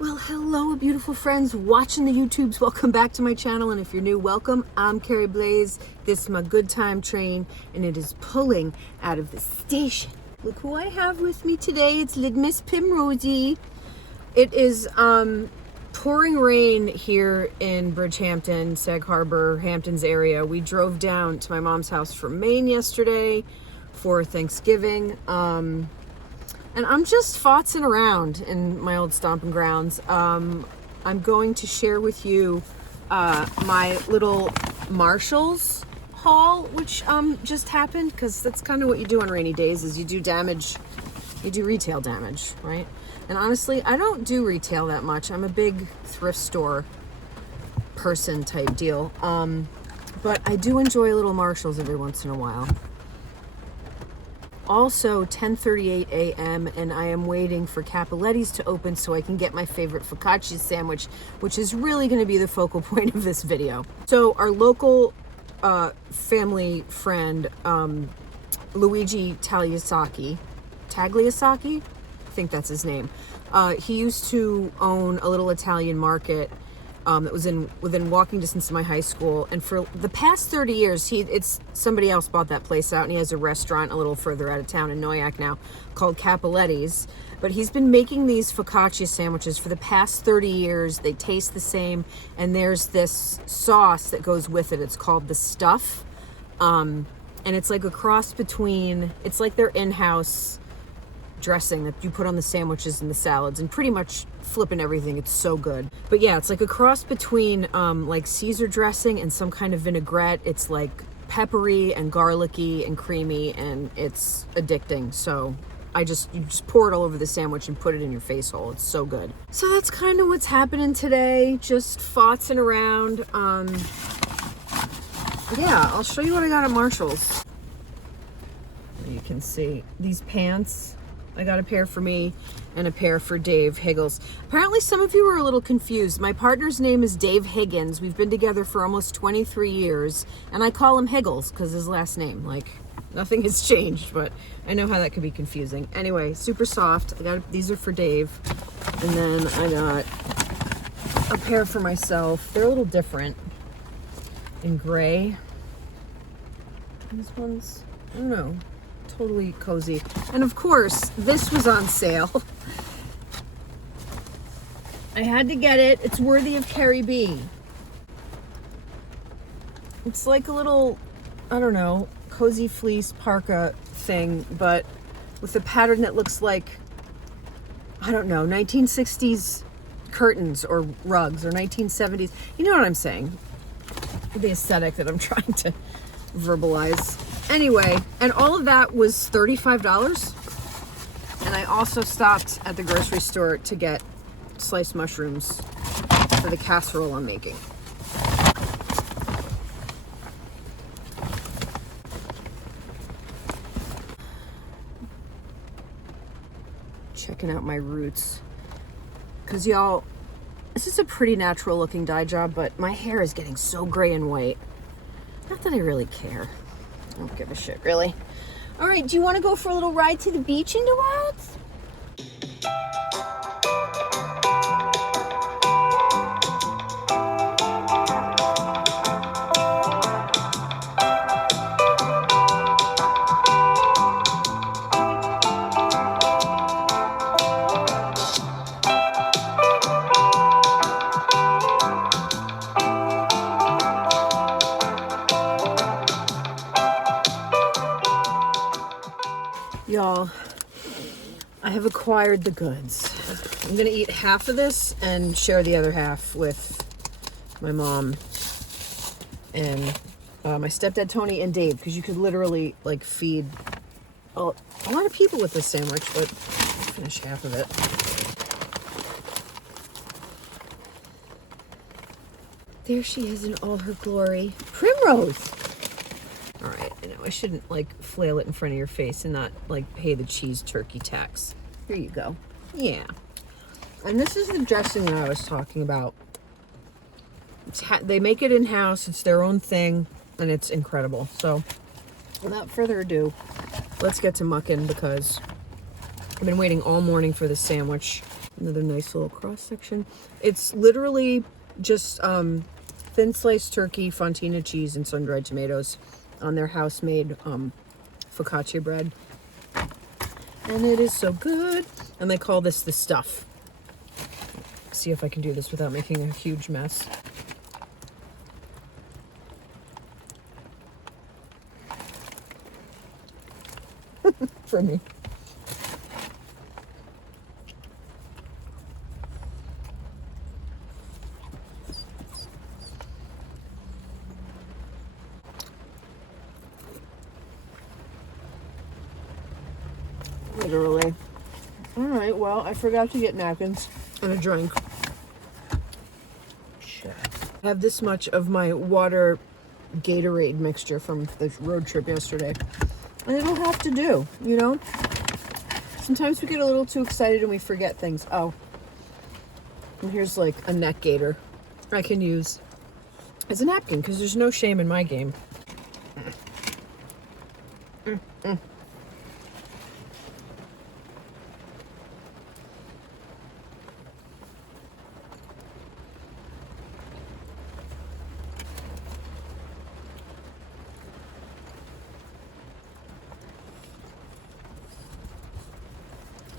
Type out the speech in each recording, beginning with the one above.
Well, hello, beautiful friends watching the YouTubes. Welcome back to my channel, and if you're new, welcome. I'm Carrie Blaze. This is my good time train, and it is pulling out of the station. Look who I have with me today. It's Little Miss Primrosy. It is pouring rain here in Bridgehampton, Sag Harbor, Hamptons area. We drove down to my mom's house from Maine yesterday for Thanksgiving. And I'm just fotzing around in my old stomping grounds. I'm going to share with you my little Marshalls haul, which just happened, because that's kind of what you do on rainy days, is you do retail damage, right? And honestly, I don't do retail that much. I'm a big thrift store person type deal. But I do enjoy a little Marshalls every once in a while. Also 10:38 a.m. and I am waiting for Capeletti'S to open so I can get my favorite focaccia sandwich, which is really going to be the focal point of this video. So our local family friend, Luigi Tagliasacchi, I think that's his name. He used to own a little Italian market that was within walking distance of my high school, and for the past 30 years, somebody else bought that place out, and he has a restaurant a little further out of town in Noyak now called Capeletti'S. But he's been making these focaccia sandwiches for the past 30 years. They taste the same, and there's this sauce that goes with it. It's called the stuff, and it's like a cross between, it's like their in-house dressing that you put on the sandwiches and the salads, and pretty much flipping everything. It's so good. But yeah, it's like a cross between like Caesar dressing and some kind of vinaigrette. It's like peppery and garlicky and creamy, and it's addicting. So you just pour it all over the sandwich and put it in your face hole. It's so good. So that's kind of what's happening today. Just fotzing around. Yeah, I'll show you what I got at Marshall's. You can see these pants. I got a pair for me and a pair for Dave Higgles. Apparently some of you are a little confused. My partner's name is Dave Higgins. We've been together for almost 23 years, and I call him Higgles because his last name, like, nothing has changed, but I know how that could be confusing. Anyway, super soft. These are for Dave, and then I got a pair for myself. They're a little different in gray. These ones, I don't know. Totally cozy. And of course, this was on sale. I had to get it. It's worthy of Carrie B. It's like a little, I don't know, cozy fleece parka thing, but with a pattern that looks like, I don't know, 1960s curtains or rugs, or 1970s. You know what I'm saying? The aesthetic that I'm trying to verbalize. Anyway, and all of that was $35. And I also stopped at the grocery store to get sliced mushrooms for the casserole I'm making. Checking out my roots. Because y'all, this is a pretty natural looking dye job, but my hair is getting so gray and white. Not that I really care. I don't give a shit, really. All right, do you want to go for a little ride to the beach in the wilds? Y'all, I have acquired the goods. I'm gonna eat half of this and share the other half with my mom and my stepdad Tony and Dave, because you could literally like feed a lot of people with this sandwich, but I'll finish half of it. There she is in all her glory. Primrose! All right, I know I shouldn't like flail it in front of your face and not like pay the cheese turkey tax. Here you go. Yeah. And this is the dressing that I was talking about. They make it in-house. It's their own thing, and it's incredible. So without further ado, let's get to mucking, because I've been waiting all morning for this sandwich. Another nice little cross section. It's literally just thin sliced turkey, fontina cheese, and sun-dried tomatoes on their house-made focaccia bread. And it is so good. And they call this the stuff. See if I can do this without making a huge mess. For me. Literally. All right, well, I forgot to get napkins and a drink. Shit. I have this much of my water Gatorade mixture from the road trip yesterday. And it'll have to do, you know? Sometimes we get a little too excited and we forget things. Oh, and here's like a neck gaiter I can use as a napkin because there's no shame in my game.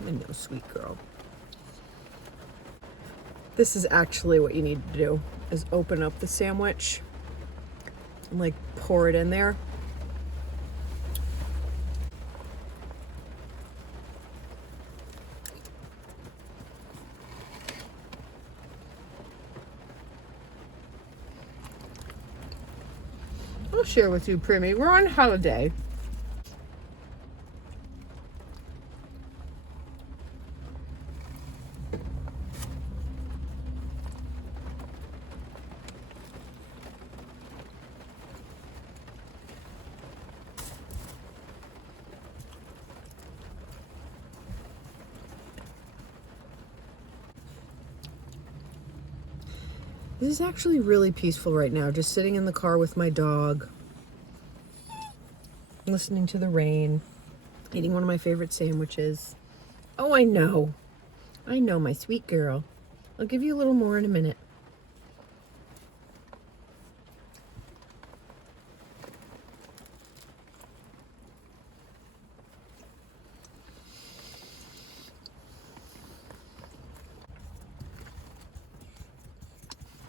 I know, sweet girl. This is actually what you need to do, is open up the sandwich and like pour it in there. I'll share with you, Primmy. We're on holiday. This is actually really peaceful right now, just sitting in the car with my dog, listening to the rain, eating one of my favorite sandwiches. Oh, I know, my sweet girl. I'll give you a little more in a minute.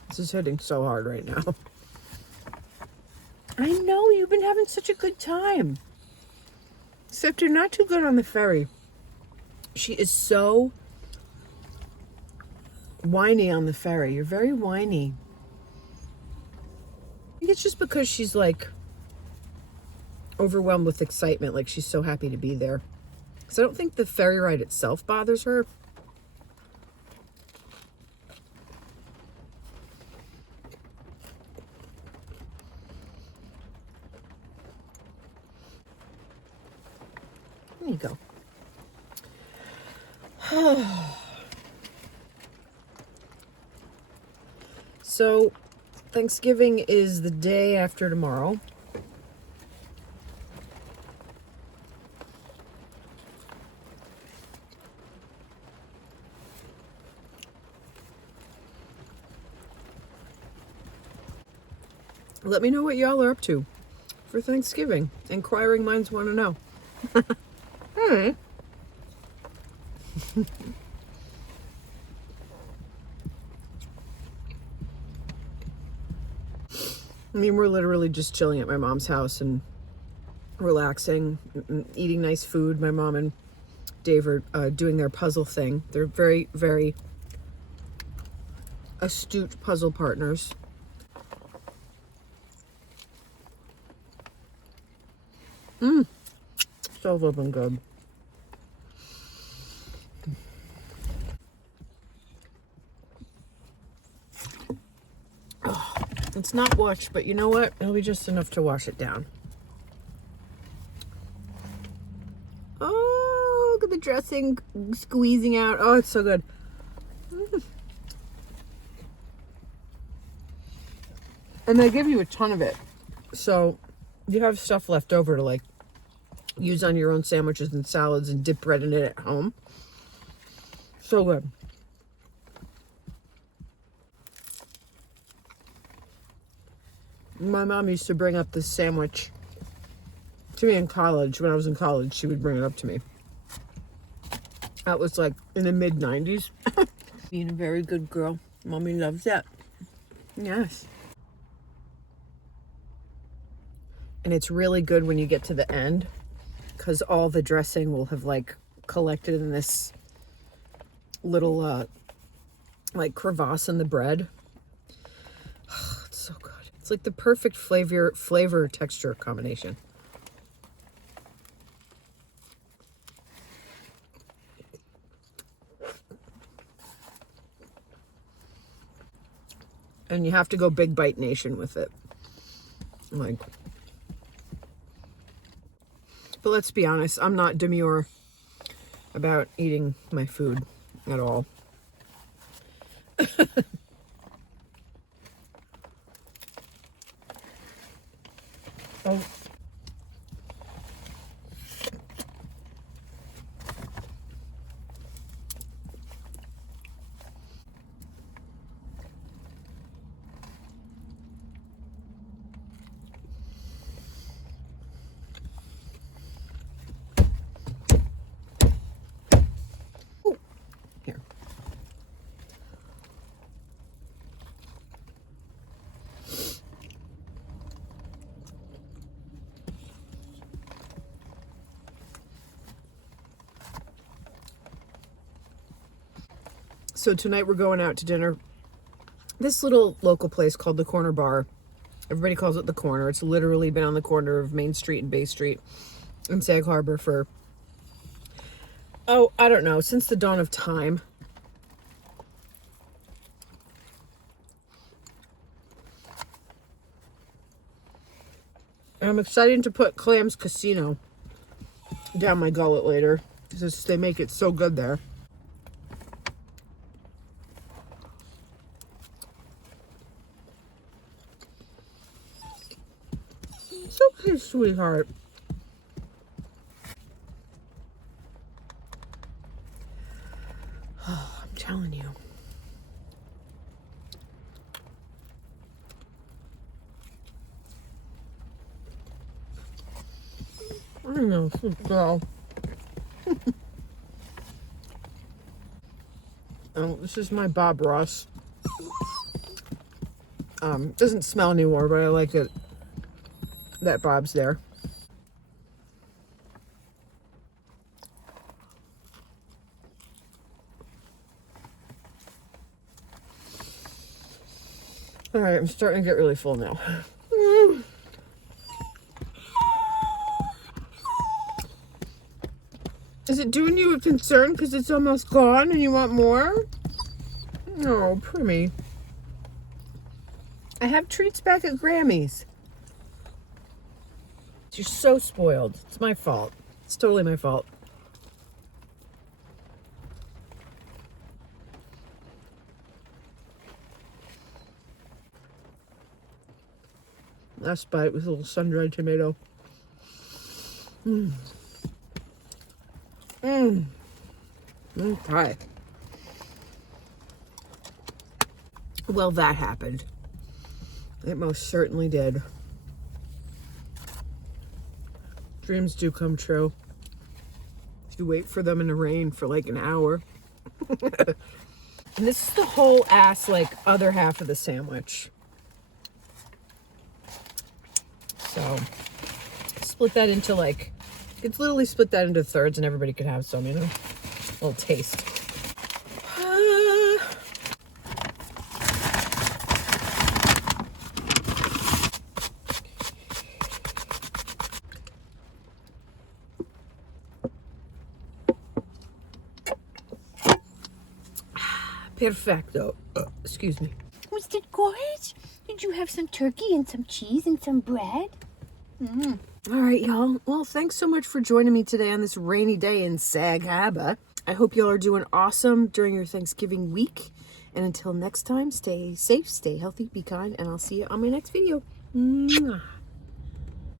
This is hitting so hard right now. I know, you've been having such a good time. Except you're not too good on the ferry. She is so whiny on the ferry. You're very whiny. I think it's just because she's like overwhelmed with excitement, like she's so happy to be there. Because I don't think the ferry ride itself bothers her. There you go. So, Thanksgiving is the day after tomorrow. Let me know what y'all are up to for Thanksgiving. Inquiring minds want to know. Hey. I mean, we're literally just chilling at my mom's house and relaxing, eating nice food. My mom and Dave are doing their puzzle thing. They're very, very astute puzzle partners. So flippin' good. Oh, it's not washed, but you know what? It'll be just enough to wash it down. Oh, look at the dressing squeezing out. Oh, it's so good. And they give you a ton of it. So you have stuff left over to like use on your own sandwiches and salads and dip bread in it at home. So good. My mom used to bring up this sandwich to me in college. When I was in college, she would bring it up to me. That was like in the mid-90s. Being a very good girl. Mommy loves that. Yes. And it's really good when you get to the end, because all the dressing will have like collected in this little like crevasse in the bread. Oh, it's so good. It's like the perfect flavor texture combination. And you have to go big bite nation with it. Like, but let's be honest, I'm not demure about eating my food at all. Oh. Here. So tonight we're going out to dinner. This little local place called the Corner Bar. Everybody calls it the Corner. It's literally been on the corner of Main Street and Bay Street in Sag Harbor for, oh, I don't know, since the dawn of time. And I'm excited to put Clam's Casino down my gullet later, because they make it so good there. It's okay, sweetheart. Oh, I'm telling you. I know, girl. Oh, this is my Bob Ross. Doesn't smell anymore, but I like it that Bob's there. All right, I'm starting to get really full now. Is it doing you a concern because it's almost gone and you want more? No, Primmy. I have treats back at Grammy's. You're so spoiled. It's my fault. It's totally my fault. Last bite with a little sun-dried tomato. Okay. Well, that happened. It most certainly did. Dreams do come true. If you wait for them in the rain for like an hour. And this is the whole ass, like, other half of the sandwich. So, split that into, like, it's literally split that into thirds and everybody could have some, you know? A little taste. Perfecto. Excuse me. Was it good? Did you have some turkey and some cheese and some bread? All right, y'all. Well, thanks so much for joining me today on this rainy day in Sag Harbor. I hope y'all are doing awesome during your Thanksgiving week. And until next time, stay safe, stay healthy, be kind, and I'll see you on my next video. Mwah.